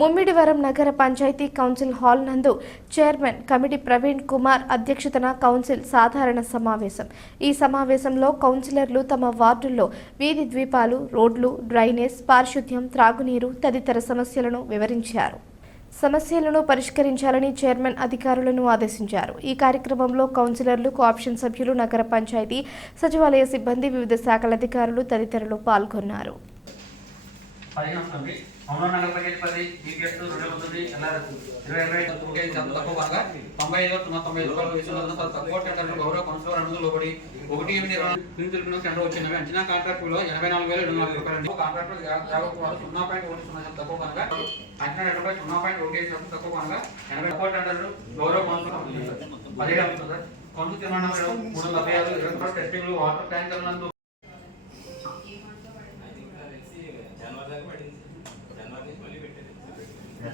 ముమ్మిడివరం నగర panchayat council hall నందు chairman committee Praveen Kumar అధ్యక్షతన కౌన్సిల్ సాధారణ సమావేశం. ఈ సమావేశంలో కౌన్సిలర్లు తమ వార్డుల్లో వీధి ద్వీపాలు రోడ్లు డ్రైనేజ్ పారిశుద్ధ్యం త్రాగునీరు తదితర సమస్యలను వివరించారు. సమస్యలను పరిష్కరించాలని చైర్మన్ అధికారులను ఆదేశించారు. ఈ కార్యక్రమంలో కౌన్సిలర్లు కోఆప్షన్ సభ్యులు నగర పంచాయతీ సచివాలయ సిబ్బంది వివిధ శాఖల అధికారులు తదితరులు పాల్గొన్నారు. పదిహేను వస్తుంది అవును నగర పంచాయతీ పది బీపీఎస్ రెండు వేల తొమ్మిది ఇరవై ఇరవై తక్కువ కాగా తొంభై ఐదు సున్నా తొంభై ఐదు రూపాయలు విషయంలో తక్కువ టెండర్లు గౌరవ కౌన్సిలర్ అనుమతులు లోబడి ఒకటి ఎనిమిది ఇరవై టెండర్ వచ్చినవి అంచనా కాంట్రాక్ట్ విలువ ఎనభై నాలుగు వేల రెండు వందల రూపాయలు కాంట్రాక్ట్ జాగ్రత్త సున్నా పాయింట్ ఒకటి సున్నా శాతం తక్కువ కనుక అంచనా డెబ్బై సున్నా పాయింట్ ఒకటి ఐదు శాతం తక్కువ కనుక ఎనభై తక్కువ టెండర్లు గౌరవ కౌన్సిలర్ పదిహేడు అవుతుంది సార్. కౌన్సిల్ తీర్మానం మూడు వందల డెబ్బై ఇరవై టెస్టింగ్లు వాటర్ ట్యాంకర్లందు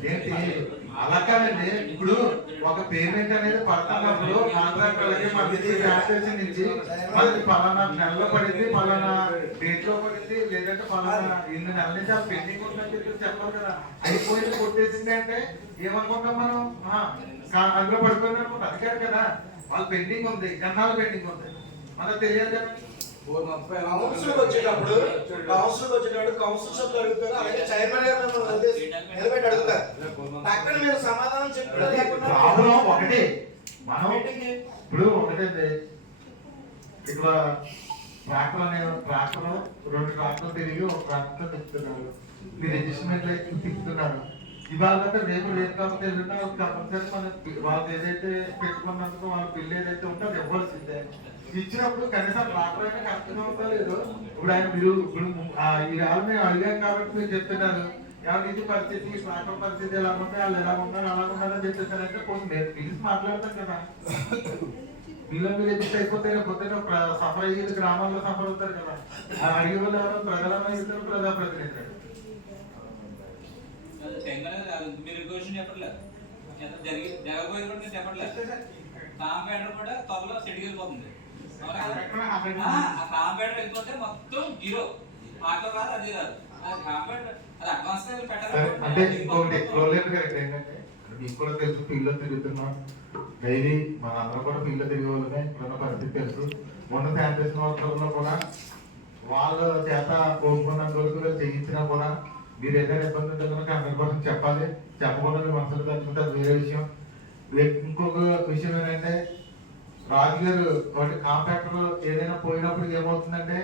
ఏంటి అలా కాదండి ఇప్పుడు ఒక పేమెంట్ అనేది పడుతున్నప్పుడు కాంట్రాక్టర్లకి మనకి శానిటేషన్ నుంచి మనకి పలానా నెలలో పడింది పలానా డేట్లో పడింది లేదంటే పలానా ఇన్ని నెలల నుంచి ఆ పెండింగ్ ఉందని చెప్పి చెప్పాలి కదా. అయిపోయింది కొట్టేసింది అంటే ఏమనుకుంటాం మనం? అందులో పడిపోయింది అనుకుంటాం. అది కాదు. కదా వాళ్ళ పెండింగ్ ఉంది జనాలు పెండింగ్ ఉంది. మనకు తెలియదు కదా. కౌన్సిల్ వచ్చేటప్పుడు కౌన్సిల్ వచ్చేటప్పుడు కౌన్సిల్ సభ్యులు అడుగుతారు అలాగే చైర్మన్ గారు మిమ్మల్ని నిలబెట్టి అడుగుతారు. పక్కన మీరు సమాధానం చెప్పారు ప్రాబ్లం ఒకటి. మనం ఇప్పుడు ఒకటండి ఇక్కడ ట్రాక్టర్ అనే ట్రాక్టర్ రెండు ట్రాక్టర్లు తిరిగి ఒక ట్రాక్టర్ తిప్పుతున్నారు మీరు అడ్జస్ట్మెంట్ తిప్పుతున్నారు ఇవాళ రేపు రేపు కాబట్టి కంపల్సరీ మన వాళ్ళకి ఏదైతే పెట్టుకున్నందుకు వాళ్ళ బిల్లు ఏదైతే ఉందో అది ఇవ్వాల్సిందే. ఇచ్చినప్పుడు కనీసం ట్రాక్టర్ కష్టం అవుతా లేదు? ఇప్పుడు ఆయన మీరు ఇప్పుడు ఈ రాళ్ళు మేము అడిగాం కాబట్టి మీరు చెప్తున్నారు. ఎవరి ఇది పరిస్థితి ఈ పరిస్థితి ఎలా ఉంది వాళ్ళు ఎలా ఉన్నారు అలా ఉన్నారని చెప్పేసారంటే కొంచెం నేను పిలిచి మాట్లాడతాను కదా. మీలో మీరు ఎదురు అయిపోతే పొద్దున్న సఫర్ అయ్యేది గ్రామాల్లో సఫర్ అవుతారు కదా. ఆ అడిగే వాళ్ళు ఎవరు ప్రజలన్నా ఇస్తారు ప్రజాప్రతినిధులు తెలంగాణ మీరు క్వశ్చన్ చెప్పట్లేదు. జరిగి జరగబోయేది కూడా మీరు చెప్పట్లేదు. కాంపౌండర్ కూడా త్వరలో సెట్కి వెళ్ళిపోతుంది ఆ, కాంపౌండర్ వెళ్ళిపోతే మొత్తం జీరో. ఆటో రాదు అది రాదు. అది కాంపౌండర్ అది అడ్వాన్స్గా అంటే పెట్టాలి ఇంకొకటి రోలేట్ కరెక్ట్ ఏంటంటే మీకు కూడా తెలుసు ఫీల్డ్లో తిరుగుతున్నాం. డైలీ మన అందరూ కూడా ఫీల్డ్లో తిరిగే వాళ్ళమే ఇప్పుడున్న పరిస్థితి తెలుసు. మొన్న శానిటేషన్ వర్కర్లో కూడా వాళ్ళ చేత కోరుకున్నంత వరకు చేయించినా కూడా మీరు ఏదైనా ఇబ్బంది ఉంటే కనుక హండ్రెడ్ పర్సెంట్ చెప్పాలి. చెప్పకుండా మీ మనసులు అది వేరే విషయం. ఇంకొక విషయం ఏంటంటే రాజు గారు ఒకటి కాంపాక్టర్ ఏదైనా పోయినప్పుడు ఏమవుతుందంటే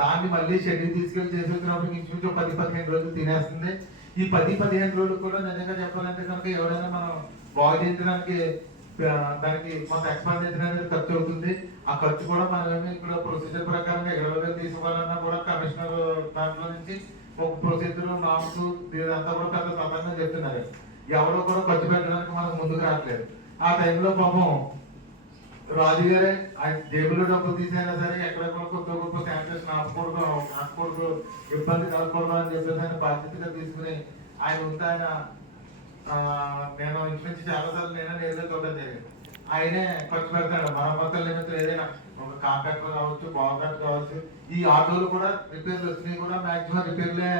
దాన్ని మళ్ళీ షెడ్యూల్ తీసుకెళ్ళి చేసుకున్నప్పుడు ఇంచుమించు పది పదిహేను రోజులు తినేస్తుంది. ఈ పది పదిహేను రోజులు కూడా నిజంగా చెప్పాలంటే కనుక ఎవరైనా మనం బాగు చేయించడానికి దానికి కొంత ఎక్స్పెండిచర్ అనేది ఖర్చు అవుతుంది. ఆ ఖర్చు కూడా మనమేమి ఇక్కడ ప్రొసీజర్ ప్రకారంగా ఇరవై వేలు తీసుకోవాలన్నా కూడా కమిషనర్ దాంట్లో నుంచి ఒక ప్రొసీజర్ నామ్స్ ఇదంతా కూడా పెద్ద సంబంధం చెప్తున్నారు. ఎవరో కూడా ఖర్చు పెట్టడానికి మనకు ముందుకు రావట్లేదు. ఆ టైంలో పాపం రాజుగారే ఆయన జేబులో డబ్బులు తీసైనా సరే ఎక్కడ కూడా కొత్త గొప్ప శానిటేషన్ ఆపకూడదు ఆపకూడదు ఇబ్బంది కలగకూడదు అని చెప్పేసి ఆయన బాధ్యతగా తీసుకుని ఆయన ఉంటే ఆయన నేను ఇంటి నుంచి చాలాసార్లు నేనే నేరుగా చూడడం జరిగింది. ఆయనే ఖర్చు పెడతాడు. మరమ్మతుల నిమిత్తం ఏదైనా ఒక కాంట్రాక్టర్ కావచ్చు బాగా కావచ్చు ఈ ఆటోలు కూడా రిపేర్లు వచ్చినాయి కూడా మాక్సిమం రిపేర్లే